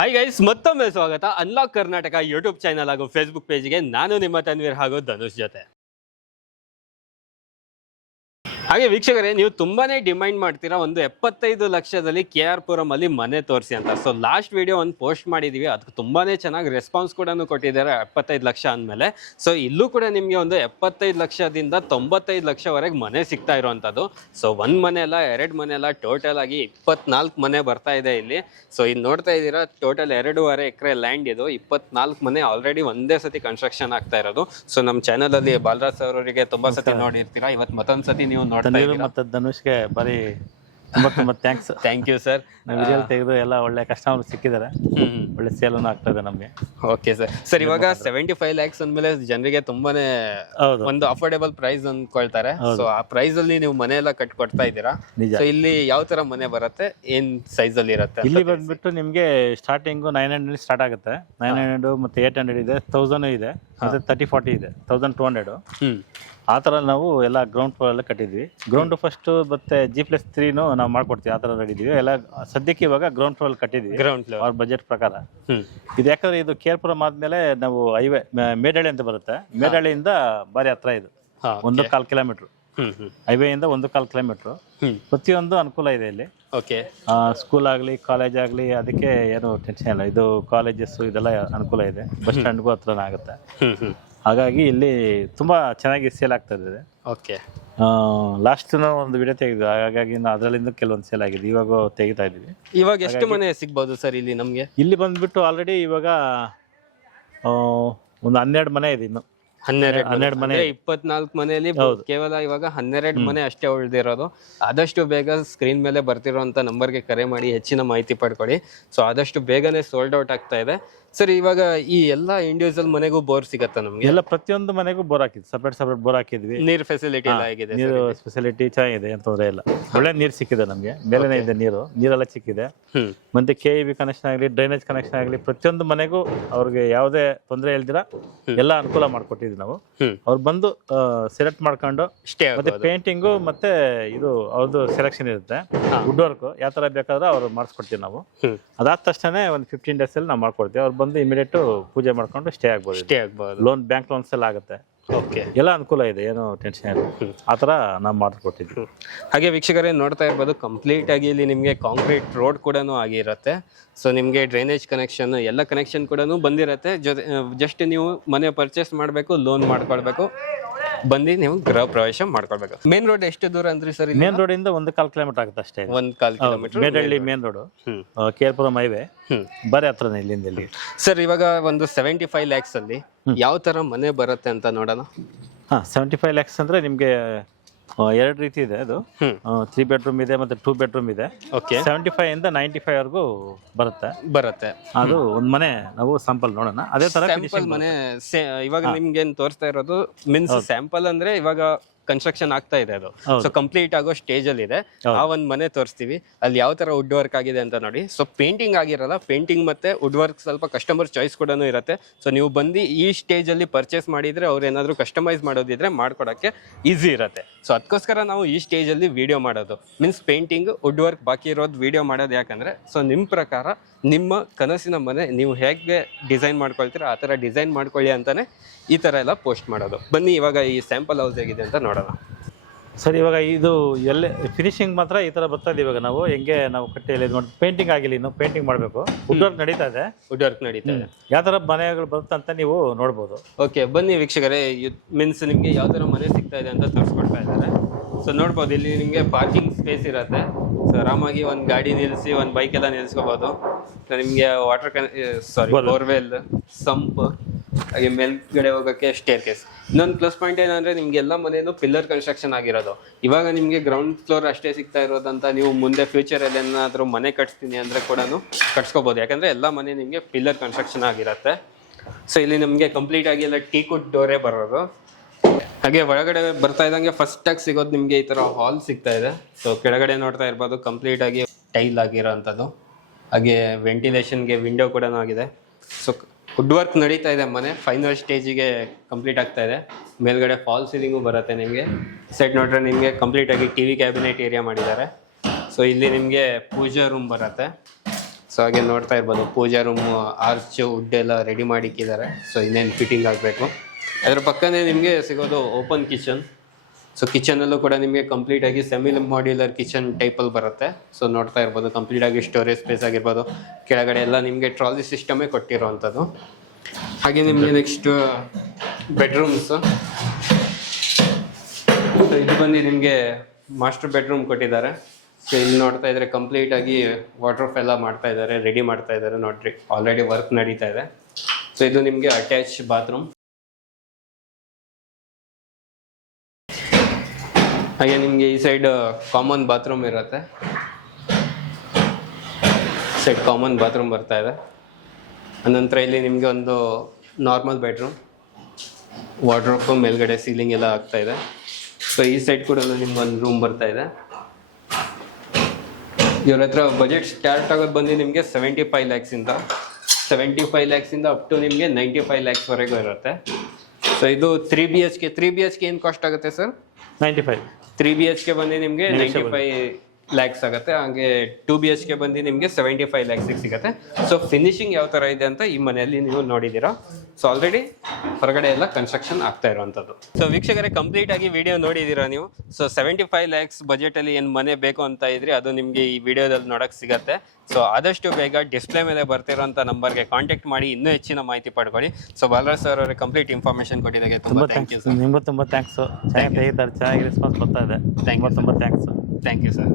Hi guys, ಮತ್ತೊಮ್ಮೆ ಸ್ವಾಗತ unlock Karnataka YouTube channel ಹಾಗೂ ಫೇಸ್ಬುಕ್ ಪೇಜ್ಗೆ. ನಾನು ನಿಮ್ಮ ತನ್ವೀರ್ ಹಾಗೂ ಧನುಷ್ ಜೊತೆ. ಹಾಗೆ ವೀಕ್ಷಕರೇ, ನೀವು ತುಂಬಾನೇ ಡಿಮ್ಯಾಂಡ್ ಮಾಡ್ತೀರಾ ಒಂದು 75 ಲಕ್ಷದಲ್ಲಿ KR ಪುರಂ ಅಲ್ಲಿ ಮನೆ ತೋರಿಸಿ ಅಂತ. ಸೊ ಲಾಸ್ಟ್ ವಿಡಿಯೋ ಒಂದು ಪೋಸ್ಟ್ ಮಾಡಿದೀವಿ, ಅದಕ್ಕೆ ತುಂಬಾನೇ ಚೆನ್ನಾಗಿ ರೆಸ್ಪಾನ್ಸ್ ಕೂಡ ಕೊಟ್ಟಿದ್ದಾರೆ 75 ಲಕ್ಷ ಅಂದಮೇಲೆ. ಸೊ ಇಲ್ಲೂ ಕೂಡ ನಿಮಗೆ ಒಂದು 75 ಲಕ್ಷದಿಂದ 95 ಲಕ್ಷವರೆಗೆ ಮನೆ ಸಿಗ್ತಾ ಇರುವಂಥದ್ದು. ಸೊ ಒಂದು ಮನೆ ಅಲ್ಲ, ಎರಡು ಮನೆ ಅಲ್ಲ, ಟೋಟಲ್ ಆಗಿ 24 ಮನೆ ಬರ್ತಾ ಇದೆ ಇಲ್ಲಿ. ಸೊ ಇದು ನೋಡ್ತಾ ಇದ್ದೀರಾ, ಟೋಟಲ್ 2.5 ಎಕರೆ ಲ್ಯಾಂಡ್ ಇದು. 24 ಮನೆ ಆಲ್ರೆಡಿ ಒಂದೇ ಸತಿ ಕನ್ಸ್ಟ್ರಕ್ಷನ್ ಆಗ್ತಾ ಇರೋದು. ಸೊ ನಮ್ಮ ಚಾನಲ್ ಅಲ್ಲಿ ಬಾಲರಾಜ್ ಸರ್ ಅವರಿಗೆ ತುಂಬಾ ಸತಿ ನೋಡಿರ್ತೀರಾ, ಇವತ್ತು ಮತ್ತೊಂದ್ ಸತಿ ನೀವು ಮತ್ತೆ ಧನುಷ್ಗೆ ಬರೀ ತುಂಬಾ thanks. Thank you sir. Video ತೆಗೆದು ಎಲ್ಲ ಒಳ್ಳೆ ಕಸ್ಟಮರ್ ಸಿಕ್ಕಿದ್ದಾರೆ, ಒಳ್ಳೆ ಸೇಲ್ ಆಗ್ತಾ ಇದೆ ನಮ್ಗೆ. Okay sir. ಸರ್ ಇವಾಗ 75 ಲ್ಯಾಕ್ಸ್ ಅಂದ್ಮೇಲೆ ಜನರಿಗೆ ತುಂಬಾನೇ ಒಂದು ಅಫೋರ್ಡೇಬಲ್ ಪ್ರೈಸ್ ಅನ್ಕೊಳ್ತಾರೆ. ಸೊ ಆ ಪ್ರೈಸ್ ಅಲ್ಲಿ ನೀವು ಮನೆ ಎಲ್ಲ ಕಟ್ಕೊಡ್ತಾ ಇದ್ದೀರಾ. ಸೊ ಇಲ್ಲಿ ಯಾವ ತರ ಮನೆ ಬರುತ್ತೆ, ಏನ್ ಸೈಜ್ ಅಲ್ಲಿ ಇರುತ್ತೆ? ಇಲ್ಲಿ ಬಂದ್ಬಿಟ್ಟು ನಿಮ್ಗೆ ಸ್ಟಾರ್ಟಿಂಗ್ 900 ಸ್ಟಾರ್ಟ್ ಆಗುತ್ತೆ. 900 ಮತ್ತೆ 800 ಇದೆ, 1000 ಇದೆ, ಮತ್ತೆ 30-40 ಇದೆ, 1200. ಆ ಥರ ನಾವು ಎಲ್ಲ ಗ್ರೌಂಡ್ ಫ್ಲೋರ್ ಎಲ್ಲ ಕಟ್ಟಿದ್ವಿ. ಗ್ರೌಂಡ್ ಫಸ್ಟ್ ಮತ್ತೆ G+3 ನಾವು ಮಾಡ್ಕೊಡ್ತೀವಿ, ಆ ಥರ ರೆಡಿದ್ವಿ. ಎಲ್ಲ ಸದ್ಯಕ್ಕೆ ಇವಾಗ ಗ್ರೌಂಡ್ ಫ್ಲೋರ್ ಕಟ್ಟಿದ್ವಿ, ಗ್ರೌಂಡ್ ಫ್ಲೋರ್ ಅವ್ರ ಬಜೆಟ್ ಪ್ರಕಾರ. ಇದು ಯಾಕಂದ್ರೆ ಇದು KR ಪುರಂ ಆದ್ಮೇಲೆ ನಾವು ಹೈವೇ ಮೇಡಳ್ಳಿ ಅಂತ ಬರುತ್ತೆ, ಮೇಡಳ್ಳಿಯಿಂದ ಬಾರಿ ಹತ್ರ. ಇದು 1.25 ಕಿಲೋಮೀಟರ್ ಹೈವೇ ಇಂದ 1.25 ಕಿಲೋಮೀಟರ್. ಪ್ರತಿಯೊಂದು ಅನುಕೂಲ ಇದೆ ಇಲ್ಲಿ. ಸ್ಕೂಲ್ ಆಗ್ಲಿ, ಕಾಲೇಜ್ ಆಗ್ಲಿ, ಅದಕ್ಕೆ ಏನು ಟೆನ್ಷನ್ ಇಲ್ಲ. ಇದು ಕಾಲೇಜಸ್ ಇದೆಲ್ಲ ಅನುಕೂಲ ಇದೆ, ಬಸ್ ಸ್ಟ್ಯಾಂಡ್ಗೂ ಹತ್ರನೇ ಆಗುತ್ತೆ. ಹಾಗಾಗಿ ಇಲ್ಲಿ ತುಂಬಾ ಚೆನ್ನಾಗಿ ಸೇಲ್ ಆಗ್ತಾ ಇದೆ. ಓಕೆ, ಲಾಸ್ಟ್ ಒಂದು ವಿಡಿಯೋ ತೆಗೆದು, ಹಾಗಾಗಿ ಅದರಲ್ಲಿಂದ ಕೆಲವೊಂದು ಸೇಲ್ ಆಗಿದೆ. ಇವಾಗ ತೆಗಿತಾ ಇದೀವಿ. ಇವಾಗ ಎಷ್ಟು ಮನೆ ಸಿಗ್ಬೋದು ಸರ್ ಇಲ್ಲಿ ನಮ್ಗೆ? ಇಲ್ಲಿ ಬಂದ್ಬಿಟ್ಟು ಆಲ್ರೆಡಿ ಇವಾಗ ಒಂದು 12 ಮನೆ ಇದೆ. ಇನ್ನು 12 ಮನೆ, 24 ಮನೆಯಲ್ಲಿ ಕೇವಲ ಇವಾಗ 12 ಮನೆ ಅಷ್ಟೇ ಉಳಿದಿರೋದು. ಆದಷ್ಟು ಬೇಗ ಸ್ಕ್ರೀನ್ ಮೇಲೆ ಬರ್ತಿರೋಂಥ ನಂಬರ್ಗೆ ಕರೆ ಮಾಡಿ ಹೆಚ್ಚಿನ ಮಾಹಿತಿ ಪಡ್ಕೊಳ್ಳಿ. ಸೊ ಆದಷ್ಟು ಬೇಗನೆ ಸೋಲ್ಡ್ ಔಟ್ ಆಗ್ತಾ ಇದೆ. ಸರ್ ಇವಾಗ ಈ ಎಲ್ಲಾ ಇಂಡಿವಿಜುವಲ್ ಮನೆಗೂ ಬೋರ್ ಸಿಗತ್ತಾ ನಮ್ಗೆ? ಎಲ್ಲ ಪ್ರತಿಯೊಂದು ಮನೆಗೂ ಬೋರ್ ಹಾಕಿದ್ವಿ, ಸಪರೇಟ್ ಬೋರ್ ಹಾಕಿದ್ವಿ. ನೀರ್ ಫೆಸಿಲಿಟಿ ಎಲ್ಲ ಆಗಿದೆ, ನೀರು ಫೆಸಿಲಿಟಿ ಚೆನ್ನಾಗಿದೆ, ಏನ್ ತೊಂದರೆ ಇಲ್ಲ. ಒಳ್ಳೆ ನೀರು ಸಿಕ್ಕಿದೆ ನಮ್ಗೆ, ಮೇಲೆನೇ ಇದೆ ನೀರೆಲ್ಲ ಸಿಕ್ಕಿದೆ. ಮತ್ತೆ KEB ಕನೆಕ್ಷನ್ ಆಗಲಿ, ಡ್ರೈನೇಜ್ ಕನೆಕ್ಷನ್ ಆಗಲಿ, ಪ್ರತಿಯೊಂದು ಮನೆಗೂ ಅವ್ರಿಗೆ ಯಾವುದೇ ತೊಂದರೆ ಇಲ್ದಿರ ಎಲ್ಲ ಅನುಕೂಲ ಮಾಡ್ಕೊಟ್ಟಿದ್ವಿ ನಾವು. ಅವ್ರು ಬಂದು ಸೆಲೆಕ್ಟ್ ಮಾಡ್ಕೊಂಡು, ಮತ್ತೆ ಪೇಂಟಿಂಗು ಮತ್ತೆ ಇದು ಅವ್ರದ್ದು ಸೆಲೆಕ್ಷನ್ ಇರುತ್ತೆ. ವುಡ್ ವರ್ಕ್ ಯಾವ ತರ ಬೇಕಾದ್ರೆ ಅವ್ರು ಮಾಡಿಸ್ಕೊಡ್ತೀವಿ ನಾವು. ಅದಾದ ತಕ್ಷಣ ಒಂದು 15 days ಅಲ್ಲಿ ನಾವು ಮಾಡ್ಕೊಡ್ತೀವಿ. ಅವ್ರು ಬಂದು ಇಮಿಡಿಯೇಟ್ ಪೂಜೆ ಮಾಡ್ಕೊಂಡು ಸ್ಟೇ ಆಗ್ಬೋದು. ಲೋನ್, ಬ್ಯಾಂಕ್ ಲೋನ್ಸ್ ಎಲ್ಲ ಆಗುತ್ತೆ. ಓಕೆ, ಎಲ್ಲ ಅನುಕೂಲ ಇದೆ, ಏನು ಟೆನ್ಷನ್ ಇಲ್ಲ. ಆ ಥರ ನಾವು ಮಾಡಿಕೊಟ್ಟಿದ್ವಿ. ಹಾಗೆ ವೀಕ್ಷಕರೇ ನೋಡ್ತಾ ಇರ್ಬೋದು, ಕಂಪ್ಲೀಟ್ ಆಗಿ ಇಲ್ಲಿ ನಿಮಗೆ ಕಾಂಕ್ರೀಟ್ ರೋಡ್ ಕೂಡ ಆಗಿರುತ್ತೆ. ಸೊ ನಿಮಗೆ ಡ್ರೈನೇಜ್ ಕನೆಕ್ಷನ್ ಎಲ್ಲ ಕನೆಕ್ಷನ್ ಕೂಡ ಬಂದಿರುತ್ತೆ. ಜಸ್ಟ್ ನೀವು ಮನೆ ಪರ್ಚೇಸ್ ಮಾಡಬೇಕು, ಲೋನ್ ಮಾಡ್ಕೊಳ್ಬೇಕು, ಬಂದು ನೀವು ಗೃಹ ಪ್ರವೇಶ ಮಾಡ್ಕೊಳ್ಬೇಕು. ಮೇನ್ ರೋಡ್ ಎಷ್ಟು ದೂರ ಅಂದ್ರಿ ಸರ್? ಮೇನ್ ರೋಡ್ ಇಂದ 1.25 ಕಿಲೋಮೀಟರ್ ಆಗುತ್ತೆ ಅಷ್ಟೇ. 1.25 kilometre Medahalli main road, KR Puram highway ಬರೀ ಹತ್ರನೇ ಇಲ್ಲಿಂದ ಇಲ್ಲಿ. ಸರ್ ಇವಾಗ ಒಂದು 75 ಲ್ಯಾಕ್ಸ್ ಅಲ್ಲಿ ಯಾವ ತರ ಮನೆ ಬರುತ್ತೆ ಅಂತ ನೋಡೋಣ. 75 ಲ್ಯಾಕ್ಸ್ ಅಂದ್ರೆ ನಿಮ್ಗೆ 2 ರೀತಿ ಇದೆ. ಅದು 3 ಬೆಡ್ರೂಮ್ ಇದೆ, ಮತ್ತೆ 2 ಬೆಡ್ರೂಮ್ ಇದೆ. 75 ಇಂದ 95 ವರೆಗೂ ಬರುತ್ತೆ. ಅದು ಒಂದ್ ಮನೆ ನಾವು ಸ್ಯಾಂಪಲ್ ನೋಡೋಣ. ಅದೇ ತರ ಮನೆ ಇವಾಗ ನಿಮ್ಗೆ ತೋರಿಸ್ತಾ ಇರೋದು ಮೀನ್ಸ್ ಸ್ಯಾಂಪಲ್ ಅಂದ್ರೆ ಇವಾಗ ಕನ್ಸ್ಟ್ರಕ್ಷನ್ ಆಗ್ತಾ ಇದೆ ಅದು. ಸೊ ಕಂಪ್ಲೀಟ್ ಆಗೋ ಸ್ಟೇಜ್ ಅಲ್ಲಿ ಇದೆ. ಆ ಒಂದ್ ಮನೆ ತೋರಿಸ್ತೀವಿ, ಅಲ್ಲಿ ಯಾವ ತರ ವುಡ್ ವರ್ಕ್ ಆಗಿದೆ ಅಂತ ನೋಡಿ. ಸೊ ಪೇಂಟಿಂಗ್ ಆಗಿರಲ್ಲ, ಪೇಂಟಿಂಗ್ ಮತ್ತೆ ವುಡ್ ವರ್ಕ್ ಸ್ವಲ್ಪ ಕಸ್ಟಮರ್ ಚಾಯ್ಸ್ ಕೂಡ ಇರುತ್ತೆ. ಸೊ ನೀವು ಬಂದು ಈ ಸ್ಟೇಜ್ ಅಲ್ಲಿ ಪರ್ಚೇಸ್ ಮಾಡಿದ್ರೆ ಅವ್ರು ಏನಾದ್ರು ಕಸ್ಟಮೈಸ್ ಮಾಡೋದಿದ್ರೆ ಮಾಡ್ಕೊಡಕ್ಕೆ ಈಸಿ ಇರುತ್ತೆ. ಸೊ ಅದಕ್ಕೋಸ್ಕರ ನಾವು ಈ ಸ್ಟೇಜ್ ಅಲ್ಲಿ ವಿಡಿಯೋ ಮಾಡೋದು. ಮೀನ್ಸ್ ಪೇಂಟಿಂಗ್, ವುಡ್ ವರ್ಕ್ ಬಾಕಿ ಇರೋದು ವಿಡಿಯೋ ಮಾಡೋದು. ಯಾಕಂದ್ರೆ ಸೊ ನಿಮ್ಮ ಪ್ರಕಾರ ನಿಮ್ಮ ಕನಸಿನ ಮನೆ ನೀವು ಹೇಗೆ ಡಿಸೈನ್ ಮಾಡ್ಕೊಳ್ತೀರಾ ಆ ಥರ ಡಿಸೈನ್ ಮಾಡ್ಕೊಳ್ಳಿ ಅಂತಾನೆ ಈ ಥರ ಎಲ್ಲ ಪೋಸ್ಟ್ ಮಾಡೋದು. ಬನ್ನಿ ಇವಾಗ ಈ ಸ್ಯಾಂಪಲ್ ಹೌಸ್ ಹೇಗಿದೆ ಅಂತ ನೋಡೋಣ. ಸರ್ ಇವಾಗ ಇದು ಎಲ್ಲ ಫಿನಿಶಿಂಗ್ ಮಾತ್ರ ಈ ತರ ಬರ್ತಾ ಇದೆ. ಇವಾಗ ನಾವು ಹೆಂಗೆ ನಾವು ಕಟ್ಟೆಯಲ್ಲಿ ಪೇಂಟಿಂಗ್ ಆಗಿಲ್ಲ, ಇನ್ನು ಪೇಂಟಿಂಗ್ ಮಾಡಬೇಕು. ವುಡ್ ವರ್ಕ್ ನಡೀತಾ ಇದೆ. ಯಾವ ತರ ಮನೆಗಳು ಬರುತ್ತೆ ಅಂತ ನೀವು ನೋಡ್ಬೋದು. ಓಕೆ, ಬನ್ನಿ ವೀಕ್ಷಕರೇ. ಮೀನ್ಸ್ ನಿಮ್ಗೆ ಯಾವ ತರ ಮನೆ ಸಿಗ್ತಾ ಇದೆ ಅಂತ ತೋರಿಸ್ಕೊಡ್ತಾ ಇದ್ದಾರೆ. ಸೊ ನೋಡ್ಬೋದು, ಇಲ್ಲಿ ನಿಮಗೆ ಪಾರ್ಕಿಂಗ್ ಸ್ಪೇಸ್ ಇರುತ್ತೆ. ಸೊ ಆರಾಮಾಗಿ ಒಂದು ಗಾಡಿ ನಿಲ್ಲಿಸಿ ಒಂದು ಬೈಕ್ ಎಲ್ಲ ನಿಲ್ಸ್ಕೋಬಹುದು. ನಿಮಗೆ ಬೋರ್ವೆಲ್, ಸಂಪ್, ಹಾಗೆ ಮೇಲ್ಗಡೆ ಹೋಗೋಕ್ಕೆ ಸ್ಟೇರ್ ಕೇಸ್. ಇನ್ನೊಂದು ಪ್ಲಸ್ ಪಾಯಿಂಟ್ ಏನಂದ್ರೆ ನಿಮ್ಗೆ ಎಲ್ಲ ಮನೇನು ಪಿಲ್ಲರ್ ಕನ್ಸ್ಟ್ರಕ್ಷನ್ ಆಗಿರೋದು. ಇವಾಗ ನಿಮ್ಗೆ ಗ್ರೌಂಡ್ ಫ್ಲೋರ್ ಅಷ್ಟೇ ಸಿಗ್ತಾ ಇರೋದಂತ ನೀವು ಮುಂದೆ ಫ್ಯೂಚರ್ ಅಲ್ಲಿ ಏನಾದರೂ ಮನೆ ಕಟ್ಸ್ತೀನಿ ಅಂದ್ರೆ ಕೂಡ ಕಟ್ಸ್ಕೋಬಹುದು. ಯಾಕಂದ್ರೆ ಎಲ್ಲ ಮನೆ ನಿಮ್ಗೆ ಪಿಲ್ಲರ್ ಕನ್ಸ್ಟ್ರಕ್ಷನ್ ಆಗಿರುತ್ತೆ. ಸೊ ಇಲ್ಲಿ ನಿಮ್ಗೆ ಕಂಪ್ಲೀಟ್ ಆಗಿ ಎಲ್ಲ ಟೀಕುಡ್ ಡೋರೇ ಬರೋದು. ಹಾಗೆ ಒಳಗಡೆ ಬರ್ತಾ ಇದ್ದಂಗೆ ಫಸ್ಟ್ ಆಗಿ ಸಿಗೋದು ನಿಮ್ಗೆ ಈ ತರ ಹಾಲ್ ಸಿಗ್ತಾ ಇದೆ. ಸೊ ಕೆಳಗಡೆ ನೋಡ್ತಾ ಇರ್ಬೋದು, ಕಂಪ್ಲೀಟ್ ಆಗಿ ಟೈಲ್ ಆಗಿರೋ ಅಂಥದ್ದು. ಹಾಗೆ ವೆಂಟಿಲೇಷನ್ಗೆ ವಿಂಡೋ ಕೂಡ ಆಗಿದೆ. ಸೊ ವುಡ್ ವರ್ಕ್ ನಡೀತಾ ಇದೆ. ಮನೆ ಫೈನಲ್ ಸ್ಟೇಜಿಗೆ ಕಂಪ್ಲೀಟ್ ಆಗ್ತಾ ಇದೆ. ಮೇಲ್ಗಡೆ ಫಾಲ್ ಸೀಲಿಂಗು ಬರುತ್ತೆ ನಿಮಗೆ. ಸೈಡ್ ನೋಡ್ರೆ ನಿಮಗೆ ಕಂಪ್ಲೀಟ್ ಆಗಿ TV ಕ್ಯಾಬಿನೆಟ್ ಏರಿಯಾ ಮಾಡಿದ್ದಾರೆ. ಸೊ ಇಲ್ಲಿ ನಿಮಗೆ ಪೂಜಾ ರೂಮ್ ಬರುತ್ತೆ. ಸೊ ಹಾಗೆ ನೋಡ್ತಾ ಇರ್ಬೋದು ಪೂಜಾ ರೂಮು ಆರ್ಚ್ ವುಡ್ ಎಲ್ಲ ರೆಡಿ ಮಾಡಿಕ್ಕಿದ್ದಾರೆ. ಸೊ ಇನ್ನೇನು ಫಿಟ್ಟಿಂಗ್ ಆಗಬೇಕು. ಅದ್ರ ಪಕ್ಕನೇ ನಿಮಗೆ ಸಿಗೋದು ಓಪನ್ ಕಿಚನ್. ಸೊ ಕಿಚನಲ್ಲೂ ಕೂಡ ನಿಮಗೆ ಕಂಪ್ಲೀಟಾಗಿ ಸೆಮಿ ಮಾಡ್ಯುಲರ್ ಕಿಚನ್ ಟೈಪಲ್ಲಿ ಬರುತ್ತೆ. ಸೊ ನೋಡ್ತಾ ಇರ್ಬೋದು ಕಂಪ್ಲೀಟಾಗಿ ಸ್ಟೋರೇಜ್ ಸ್ಪೇಸ್ ಆಗಿರ್ಬೋದು, ಕೆಳಗಡೆ ಎಲ್ಲ ನಿಮಗೆ ಟ್ರಾಲಿ ಸಿಸ್ಟಮೇ ಕೊಟ್ಟಿರೋವಂಥದ್ದು. ಹಾಗೆ ನಿಮಗೆ ನೆಕ್ಸ್ಟ್ ಬೆಡ್ರೂಮ್ಸು. ಸೊ ಇದು ಬಂದು ನಿಮಗೆ ಮಾಸ್ಟರ್ ಬೆಡ್ರೂಮ್ ಕೊಟ್ಟಿದ್ದಾರೆ. ಸೊ ಇಲ್ಲಿ ನೋಡ್ತಾ ಇದ್ರೆ ಕಂಪ್ಲೀಟಾಗಿ ವಾರ್ಡ್ರೋಬ್ ಎಲ್ಲ ಮಾಡ್ತಾ ಇದ್ದಾರೆ, ರೆಡಿ ಮಾಡ್ತಾ ಇದ್ದಾರೆ ನೋಡ್ರಿ, ಆಲ್ರೆಡಿ ವರ್ಕ್ ನಡೀತಾ ಇದೆ. ಸೊ ಇದು ನಿಮಗೆ ಅಟ್ಯಾಚ್ ಬಾತ್ರೂಮ್. ಹಾಗೆ ನಿಮಗೆ ಈ ಸೈಡ್ ಕಾಮನ್ ಬಾತ್ರೂಮ್ ಇರುತ್ತೆ. ಸೈಡ್ ಕಾಮನ್ ಬಾತ್ರೂಮ್ ಬರ್ತಾ ಇದೆ. ಅನಂತರ ಇಲ್ಲಿ ನಿಮಗೆ ಒಂದು ನಾರ್ಮಲ್ ಬೆಡ್ರೂಮ್, ವಾರ್ಡ್ರೋಬ್ ಮೇಲ್ಗಡೆ ಸೀಲಿಂಗ್ ಎಲ್ಲ ಆಗ್ತಾ ಇದೆ. ಸೊ ಈ ಸೈಡ್ ಕೂಡ ನಿಮ್ಗೆ ಒಂದು ರೂಮ್ ಬರ್ತಾ ಇದೆ. ಇವ್ರ ಹತ್ರ ಬಜೆಟ್ ಸ್ಟಾರ್ಟ್ ಆಗೋದು ಬಂದು ನಿಮಗೆ 75 ಲ್ಯಾಕ್ಸಿಂದ ಅಪ್ ಟು ನಿಮಗೆ 95 ಲ್ಯಾಕ್ಸ್ವರೆಗೂ ಇರುತ್ತೆ. ಸೊ ಇದು 3 BHK ಏನು ಕಾಸ್ಟ್ ಆಗುತ್ತೆ ಸರ್? 95. 3 BHK ಬಂದು ನಿಮಗೆ 95 ಲ್ಯಾಕ್ಸ್ ಆಗುತ್ತೆ. ಹಾಗೆ 2 BHK ಬಂದು ನಿಮಗೆ 75 ಲ್ಯಾಕ್ಸಿಗೆ ಸಿಗುತ್ತೆ. ಸೊ ಫಿನಿಶಿಂಗ್ ಯಾವ ಥರ ಇದೆ ಅಂತ ಈ ಮನೆಯಲ್ಲಿ ನೀವು ನೋಡಿದ್ದೀರಾ. ಸೊ ಆಲ್ರೆಡಿ ಹೊರಗಡೆ ಎಲ್ಲ ಕನ್ಸ್ಟ್ರಕ್ಷನ್ ಆಗ್ತಾ ಇರುವಂಥದ್ದು. ಸೊ ವೀಕ್ಷಕರೇ ಕಂಪ್ಲೀಟ್ ಆಗಿ ವಿಡಿಯೋ ನೋಡಿದ್ದೀರಾ ನೀವು. ಸೊ 75 ಲ್ಯಾಕ್ಸ್ ಬಜೆಟಲ್ಲಿ ಏನು ಮನೆ ಬೇಕು ಅಂತ ಇದ್ರಿ ಅದು ನಿಮಗೆ ಈ ವಿಡಿಯೋದಲ್ಲಿ ನೋಡೋಕ್ಕೆ ಸಿಗುತ್ತೆ. ಸೊ ಆದಷ್ಟು ಬೇಗ ಡಿಸ್ಪ್ಲೇ ಮೇಲೆ ಬರ್ತಿರೋಂಥ ನಂಬರ್ಗೆ ಕಾಂಟ್ಯಾಕ್ಟ್ ಮಾಡಿ ಇನ್ನೂ ಹೆಚ್ಚಿನ ಮಾಹಿತಿ ಪಡ್ಕೊಳ್ಳಿ. ಸೊ ಬಾಲರಾಜ್ ಸರ್ ಅವರೇ ಕಂಪ್ಲೀಟ್ ಇನ್ಫಾರ್ಮೇಷನ್ ಕೊಟ್ಟಿದ್ದಕ್ಕೆ ತುಂಬ ಥ್ಯಾಂಕ್ ಯು ಸರ್. ನಿಮಗೂ ತುಂಬ ಥ್ಯಾಂಕ್ಸ್. ಚೆನ್ನಾಗಿ ರೆಸ್ಪಾನ್ಸ್ ಬರ್ತಾ ಇದೆ. ಥ್ಯಾಂಕ್ ಯು ತುಂಬ ಥ್ಯಾಂಕ್ಸ್. Thank you sir.